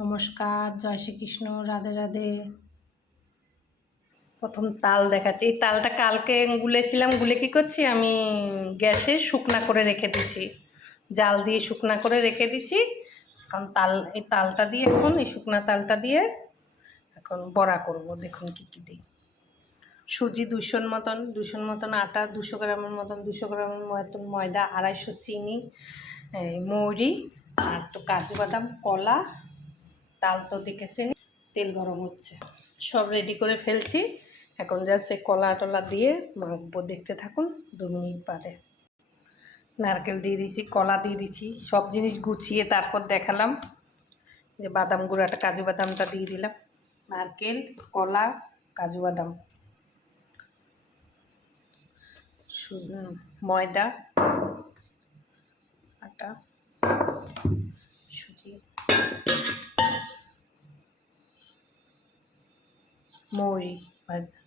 নমস্কার, জয় শ্রীকৃষ্ণ, রাধে রাধে। প্রথম তাল দেখাচ্ছি। এই তালটা কালকে গুলেছিলাম, গুলে কী করছি আমি গ্যাসে শুকনা করে রেখে দিছি, জাল দিয়ে শুকনা করে রেখে দিছি। কারণ এই তালটা দিয়ে এখন এই শুকনা তালটা দিয়ে এখন বড়া করব। দেখুন কী কী দিই। সুজি 200 মতন আটা, 200 গ্রামের মতন, 200 গ্রামের মতন ময়দা, 250 চিনি, মৌরি আর একটু কাজু বাদাম, কলা, তাল তো দেখেছেন। তেল গরম হচ্ছে, সব রেডি করে ফেলছি। এখন জাস্ট এই কলা টলা দিয়ে মাখবো, দেখতে থাকুন। 2 মিনিট বাদে নারকেল দিয়ে দিয়েছি, কলা দিয়ে দিচ্ছি, সব জিনিস গুছিয়ে তারপর দেখালাম যে বাদাম গুঁড়াটা, কাজু বাদামটা দিয়ে দিলাম। নারকেল, কলা, কাজু বাদাম, ময়দা, আটা, সুজি, মৌরি ভাজা।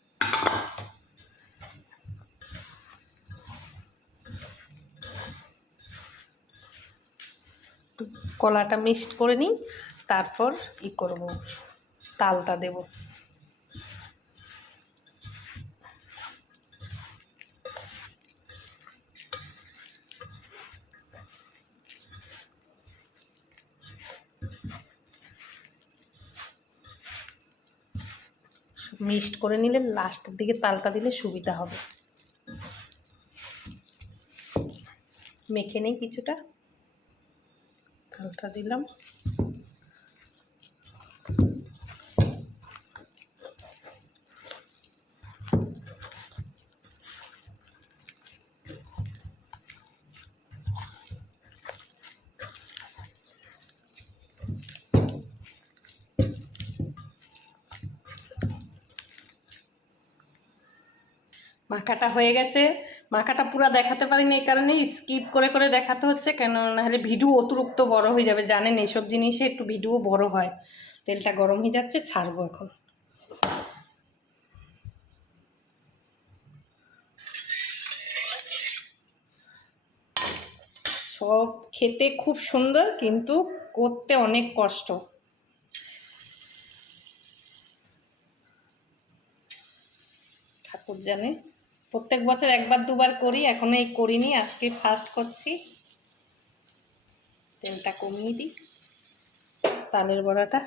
কলাটা মিক্সড করে নিই, তারপর করব, তালটা দেব। মিক্সড করে নিলে লাস্টের দিকে তালটা দিলে সুবিধা হবে। মেখে নেই কিছুটা, তালটা দিলাম। মাখাটা হয়ে গেছে। মাখাটা পুরো দেখাতে পারিনি, এই কারণে স্কিপ করে করে দেখাতে হচ্ছে, কেন নাহলে ভিডিও অতিরিক্ত বড় হয়ে যাবে। জানেন এইসব জিনিসে একটু ভিডিও বড় হয়। তেলটা গরম হয়ে যাচ্ছে, ছাড়বো এখন। সব খেতে খুব সুন্দর, কিন্তু করতে অনেক কষ্ট। ঠাকুর জানে, প্রত্যেক বছর একবার দুবার করি, এখনো এই করিনি, আজকে ফার্স্ট করছি। তেলটা কমিয়ে দিই, তালের বড়াটা।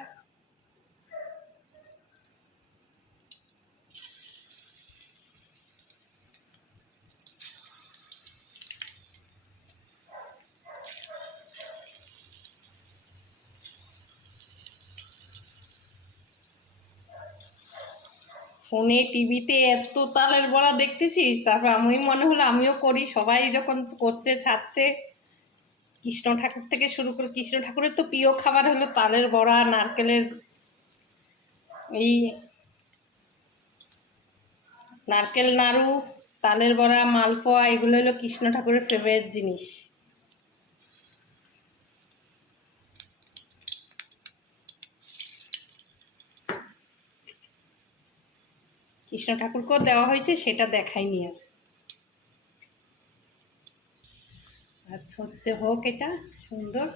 ফোনে টিভিতে এত তালের বড়া দেখতেছিস, তারপর আমি মনে হলো আমিও করি। সবাই যখন করছে, ছাড়ছে, কৃষ্ণ ঠাকুর থেকে শুরু করে, কৃষ্ণ ঠাকুরের তো প্রিয় খাবার হলো তালের বড়া, নারকেলের নারকেল নাড়ু, তালের বড়া, মালপোয়া, এগুলো হলো কৃষ্ণ ঠাকুরের ফেভারিট জিনিস। কৃষ্ণ ঠাকুরকেও দেওয়া হয়েছে, সেটা দেখাইনি আর। হচ্ছে হোক, এটা সুন্দর।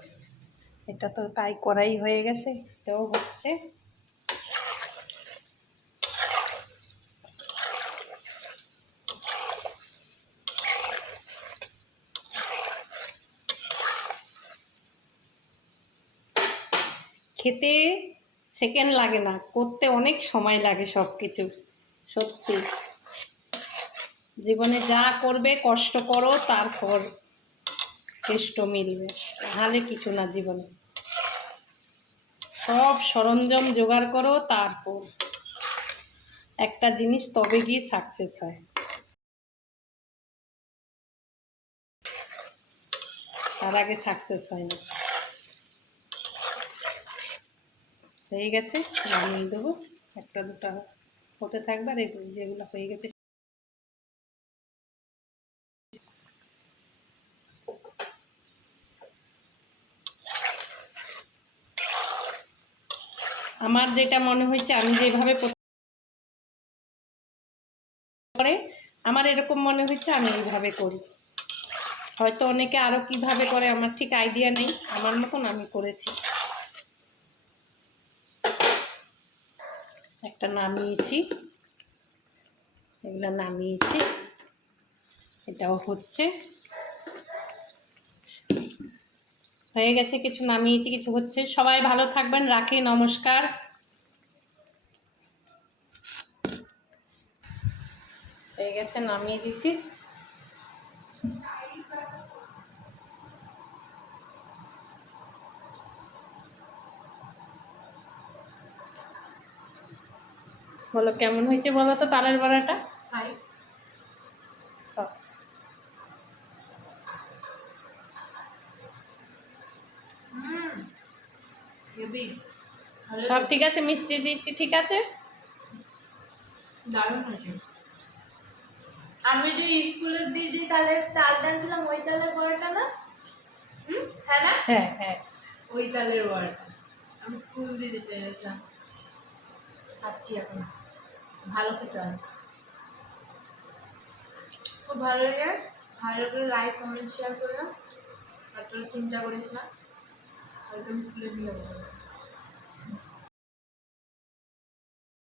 এটা তো প্রায় করাই হয়ে গেছে, এটাও হচ্ছে। খেতে সেকেন্ড লাগে না, করতে অনেক সময় লাগে সব কিছু। সত্যি, জীবনে যা করবে কষ্ট করো, তারপর কেষ্ট মিলবে, নাহলে কিছু না জীবনে। সব সরঞ্জাম জোগাড় করো, তারপর একটা জিনিস, তবে গিয়ে সাকসেস হয়। তার আগে সাকসেস হয় না। হয়ে গেছে, নামিয়ে দেবো। একটা দুটা হতে থাকবে, আর যেগুলো হয়ে গেছে। আমার যেটা মনে হয়েছে, আমি যেভাবে করে, আমার এরকম মনে হয়েছে আমি এইভাবে করি। হয়তো অনেকে আরো কিভাবে করে আমার ঠিক আইডিয়া নেই, আমার মতন আমি করেছি। একটা নামিয়েছি, এগুলো নামিয়েছি, এটাও হচ্ছে, হয়ে গেছে, কিছু নামিয়েছি কিছু হচ্ছে। সবাই ভালো থাকবেন, রাখি, নমস্কার। হয়ে গেছে, নামিয়ে দিছি। বলো কেমন হয়েছে, বলো তো তালের বড়াটা। সব ঠিক আছে, মিষ্টি টিষ্টি ঠিক আছে, দারুণ হয়েছে। আমি যে স্কুলের দিয়ে যে তালটা আনছিলাম ওই তালের বড়াটা না? হ্যাঁ না? হ্যাঁ হ্যাঁ, ওই তালের বড়াটা আমি স্কুল দিয়ে যেতে গেছিলাম, খাচ্ছি এখন। ভালো খেতে হয়, খুব ভালো লাগে। ভালো করে লাইক কমেন্ট শেয়ার করলাম, তারপরে চিন্তা করিস না, হয়তো আমি স্কুলে দিয়ে যাবো।